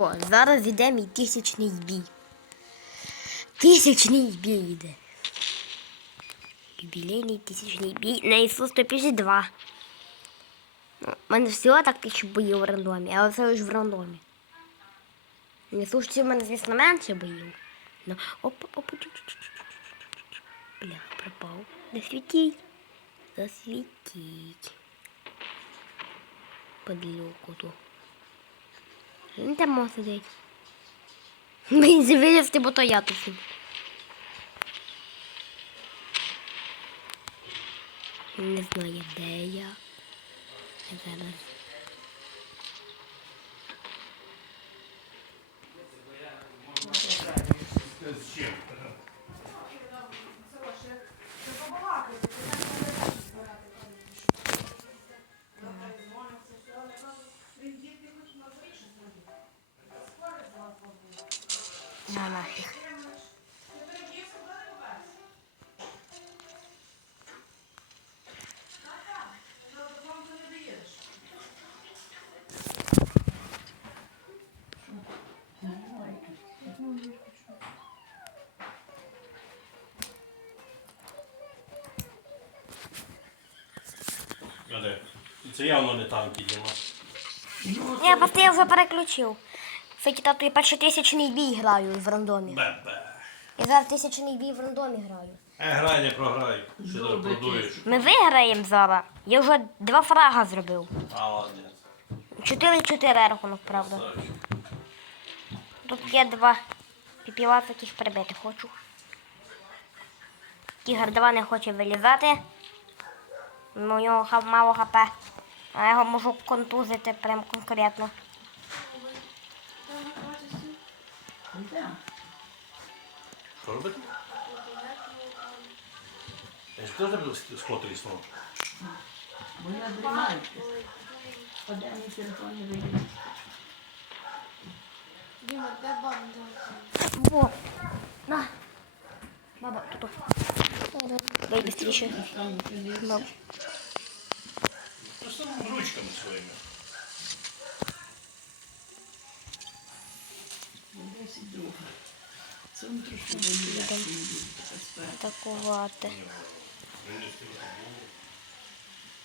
О, зараз йде мій тисячний бій. Тисячний бій йде. Юбілейний тисячний бій на ІСУ 152. Ну, У мене всього так тисячу боїв в рандомі, але це ж в рандомі. Не слушайте, в мене, звісно, менше боїв. Ну, опа, опа, чу Бля, пропав. Засвітіть. Засвітіть. Подлюку тут. Він там може сидить. Мені завірити, бо то я тут. Не знаю, де я. Зараз. На А? Це явно не танки, Діма. Ні, просто я вже переключив. Кстати, тату, я перший тисячний бій граю в рандомі. Бе-бе. Я зараз тисячний бій в рандомі граю. Е, грай, не програй. Що ти продуєш? Ми виграємо зараз. Я вже два фрага зробив. А, ладно. 4-4 рахунок, правда. Тут є два піпіла таких прибити хочу. Тігр 2 не хоче вилізати. У нього мало хп. А я його можу контузити прям конкретно. Що робити? Я ж теж буду схотити снова. Бо я дрімаюся. Подай мені телефон і вийде. Діма, де банда? Во. На. Баба, тут. Дай быстрее. Баб. Просто ручками своїми. Десять друга. Центр, що виїжджати не буде. Атакувати.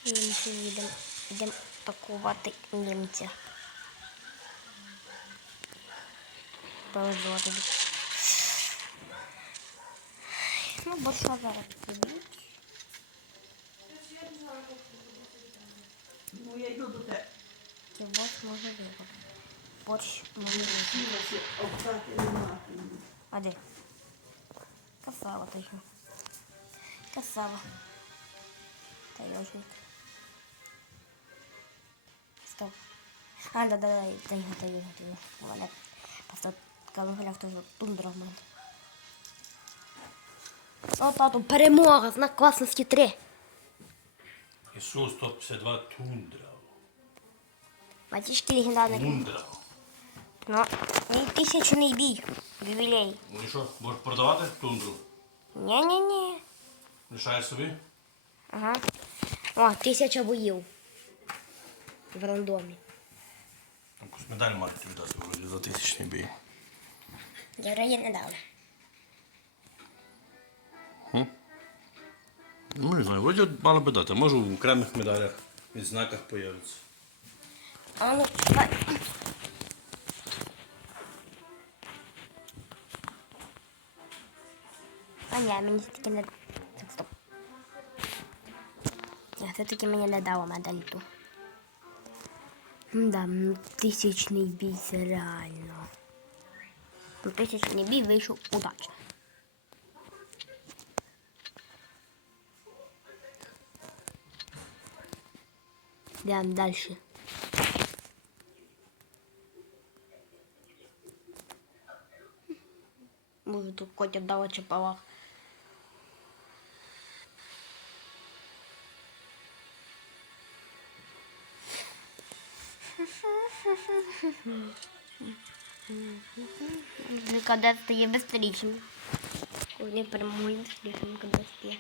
Німці їдемо. Йдемо атакувати німця. Повезло тобі. Ну, бо що зараз робити? Ну, я йду до тебе. Чи борщ може виграти? Борщ може мати. А де? Касава точно. Касава. Таежник. Стоп. А, да, да, да, та його, та його, та його. Просто каланголяв теж тундра в мене. О, тату, перемога, знак класності 3. Ісу 152 тундра. Бачиш, легендарний. Тундра. Ну, мій тисячний бій. Ювілей. Ну і що, будеш продавати тундру? Ні-ні-ні. Лишаєш собі? Ага. О, тисяча боїв. В рандомі. Якусь медаль мають тобі дати за тисячний бій. Я вже є недавно. Ну, не знаю, вроді мали би дати. Може в окремих медалях, відзнаках появиться. А ну, давай. А ні, мені все-таки не... Так, стоп. Ні, все-таки мені не дало медаль ту. Да, ну, тисячний бій, це реально. Ну, тисячний бій вийшов удачно. Йдемо далі. Може тут Котя дала чапалах. Кадет стає быстрішим. Коли перемогу быстрішим кадет стає.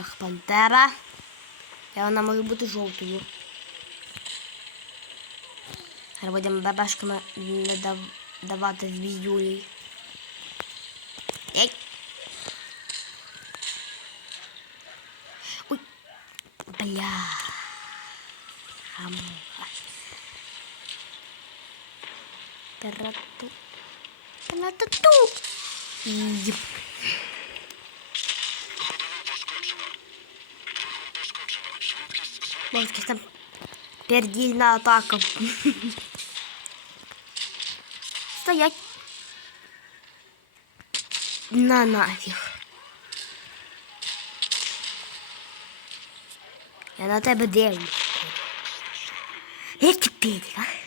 Так, пантера. Я вона може бути жовтою. Будемо бебешками не дав, давати звіздюлей. Ей! Ой! Бля. Хамуха. Тарату. Тарату. Єп. Боже, якась там пердільна атака. Стоять. На нафіг. Я на тебе дивлюсь. Які педик, а?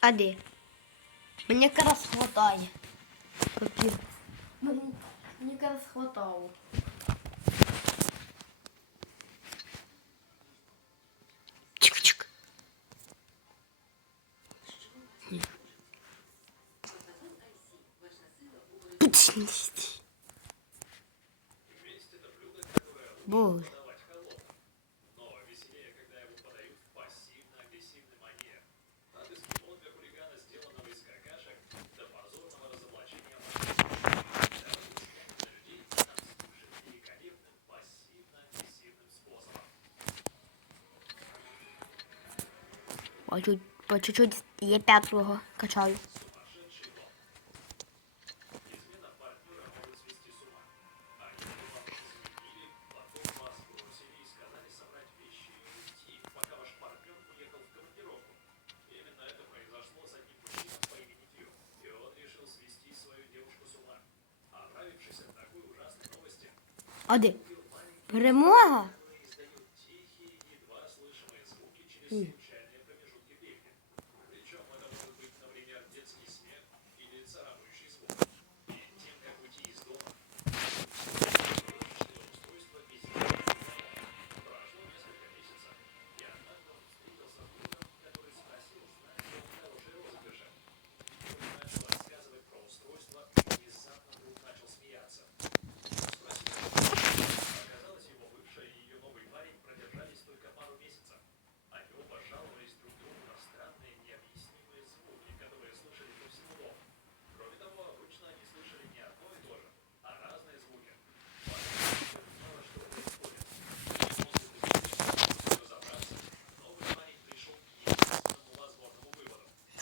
А де? Мені якраз хватає. Папір. Мені, мені якраз хватало. Чик-чик. Ні. Пучність. Боже. По чуть, по чуть-чуть є п'ятого качаю. Де? Перемога? Ні.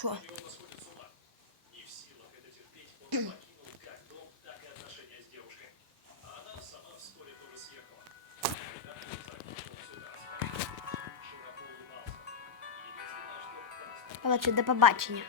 Що? Короче, до побачення.